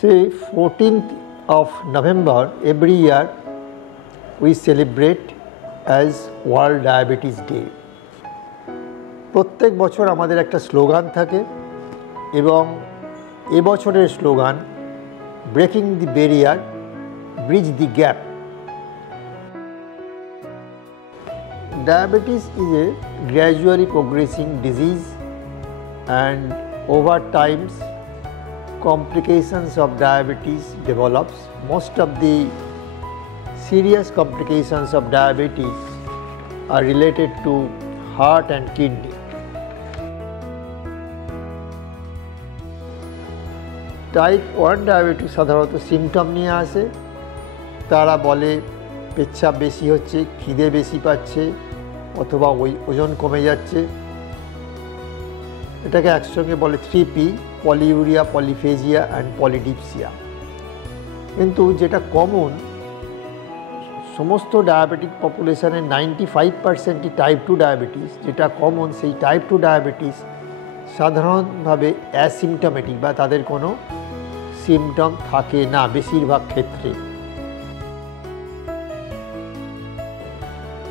Say 14th of November every year we celebrate as World Diabetes Day. প্রত্যেক বছর আমাদের একটা স্লোগান থাকে এবং এবছরের slogan breaking the barrier bridge the gap. Diabetes is a gradually progressing disease and over time complications of diabetes develops. Most of the serious complications of diabetes are related to heart and kidney. Type 1 diabetes সাধারণত symptom নিয়ে আসে। তারা বলে পেচ্ছাপ বেশি হচ্ছে, খিদে বেশি পাচ্ছে অথবা ওজন কমে যাচ্ছে। এটাকে একসঙ্গে বলে 3P, polyuria, polyphagia and polydipsia. কিন্তু যেটা কমন, সমস্ত ডায়াবেটিক পপুলেশনের 95%ই টাইপ 2 ডায়াবেটিস। যেটা কমন, সেই টাইপ 2 ডায়াবেটিস সাধারণভাবে অ্যাসিমটমেটিক বা তাদের কোনো সিমটম থাকে না বেশিরভাগ ক্ষেত্রে।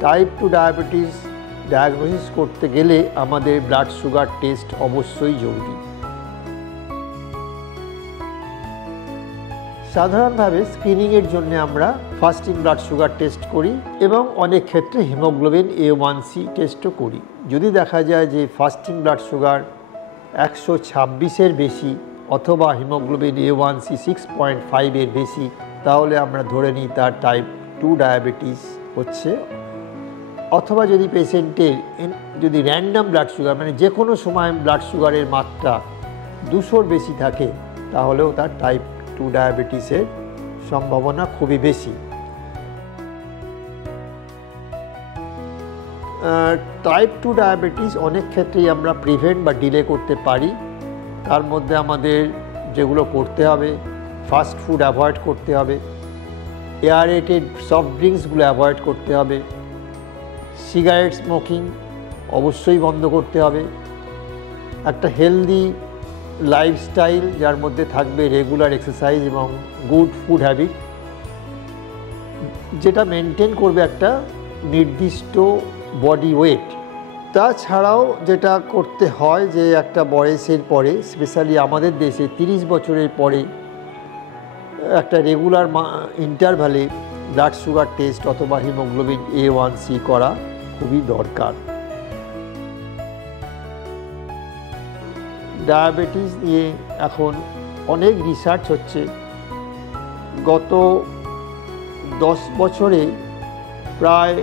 টাইপ 2 ডায়াবেটিস ডায়াগনোসিস করতে গেলে আমাদের ব্লাড সুগার টেস্ট অবশ্যই জরুরি। সাধারণভাবে স্ক্রিনিংয়ের জন্য আমরা ফাস্টিং ব্লাড সুগার টেস্ট করি এবং অনেক ক্ষেত্রে হিমোগ্লোবিন A1C টেস্টও করি। যদি দেখা যায় যে ফাস্টিং ব্লাড সুগার 126-এর বেশি অথবা হিমোগ্লোবিন A1C 6.5-এর বেশি, তাহলে আমরা ধরে নিই তার টাইপ 2 ডায়াবেটিস হচ্ছে। অথবা যদি পেশেন্টের যদি র্যান্ডাম ব্লাড সুগার মানে যে কোনো সময় ব্লাড সুগারের মাত্রা 200-র বেশি থাকে, তাহলেও তার টাইপ 2 ডায়াবেটিসের সম্ভাবনা খুবই বেশি। টাইপ 2 ডায়াবেটিস অনেক ক্ষেত্রেই আমরা প্রিভেন্ট বা ডিলে করতে পারি। তার মধ্যে আমাদের যেগুলো করতে হবে, ফাস্ট ফুড অ্যাভয়েড করতে হবে, এয়ারেটেড সফট ড্রিঙ্কসগুলো অ্যাভয়েড করতে হবে, সিগারেট স্মোকিং অবশ্যই বন্ধ করতে হবে, একটা হেলদি লাইফস্টাইল যার মধ্যে থাকবে রেগুলার এক্সারসাইজ এবং গুড ফুড হ্যাবিট, যেটা মেনটেন করবে একটা নির্দিষ্ট বডি ওয়েট। তাছাড়াও যেটা করতে হয় যে একটা বয়সের পরে, স্পেশালি আমাদের দেশে 30 বছরের পরে একটা রেগুলার ইন্টারভ্যালে ব্লাড সুগার টেস্ট অথবা হিমোগ্লোবিন A1C করা খুবই দরকার। ডায়াবেটিস নিয়ে এখন অনেক রিসার্চ হচ্ছে। গত 10 বছরে প্রায়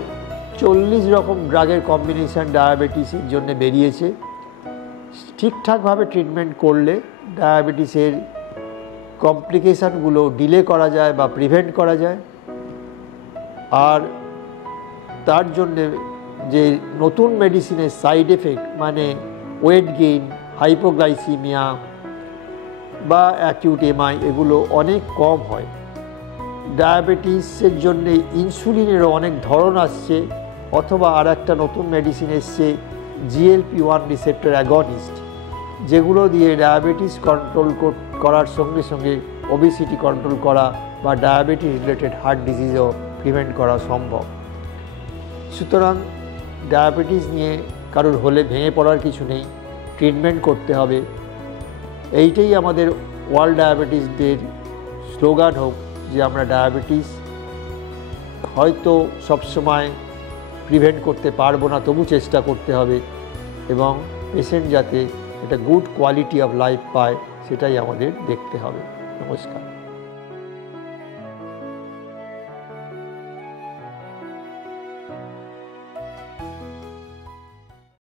40 রকম ড্রাগের কম্বিনেশন ডায়াবেটিসের জন্য বেরিয়েছে। ঠিকঠাকভাবে ট্রিটমেন্ট করলে ডায়াবেটিসের কমপ্লিকেশানগুলো ডিলে করা যায় বা প্রিভেন্ট করা যায়। আর তার জন্যে যে নতুন মেডিসিনের সাইড এফেক্ট মানে ওয়েট গেইন, হাইপোগ্লাইসিমিয়া বা অ্যাকিউট এমআই, এগুলো অনেক কম হয়। ডায়াবেটিসের জন্যে ইনসুলিনেরও অনেক ধরন আসছে, অথবা আর একটা নতুন মেডিসিন এসছে GLP-1 রিসেপ্টর অ্যাগনিস্ট, যেগুলো দিয়ে ডায়াবেটিস কন্ট্রোল করার সঙ্গে সঙ্গে ওবেসিটি কন্ট্রোল করা বা ডায়াবেটিস রিলেটেড হার্ট ডিজিজও প্রিভেন্ট করা সম্ভব। সুতরাং ডায়াবেটিস নিয়ে কারোর হলে ভেঙে পড়ার কিছু নেই, ট্রিটমেন্ট করতে হবে। এইটাই আমাদের ওয়ার্ল্ড ডায়াবেটিস ডের স্লোগান হোক যে আমরা ডায়াবেটিস হয়তো সবসময় প্রিভেন্ট করতে পারবো না, তবু চেষ্টা করতে হবে এবং পেশেন্ট যাতে একটা গুড কোয়ালিটি অফ লাইফ পায় সেটাই আমাদের দেখতে হবে। নমস্কার।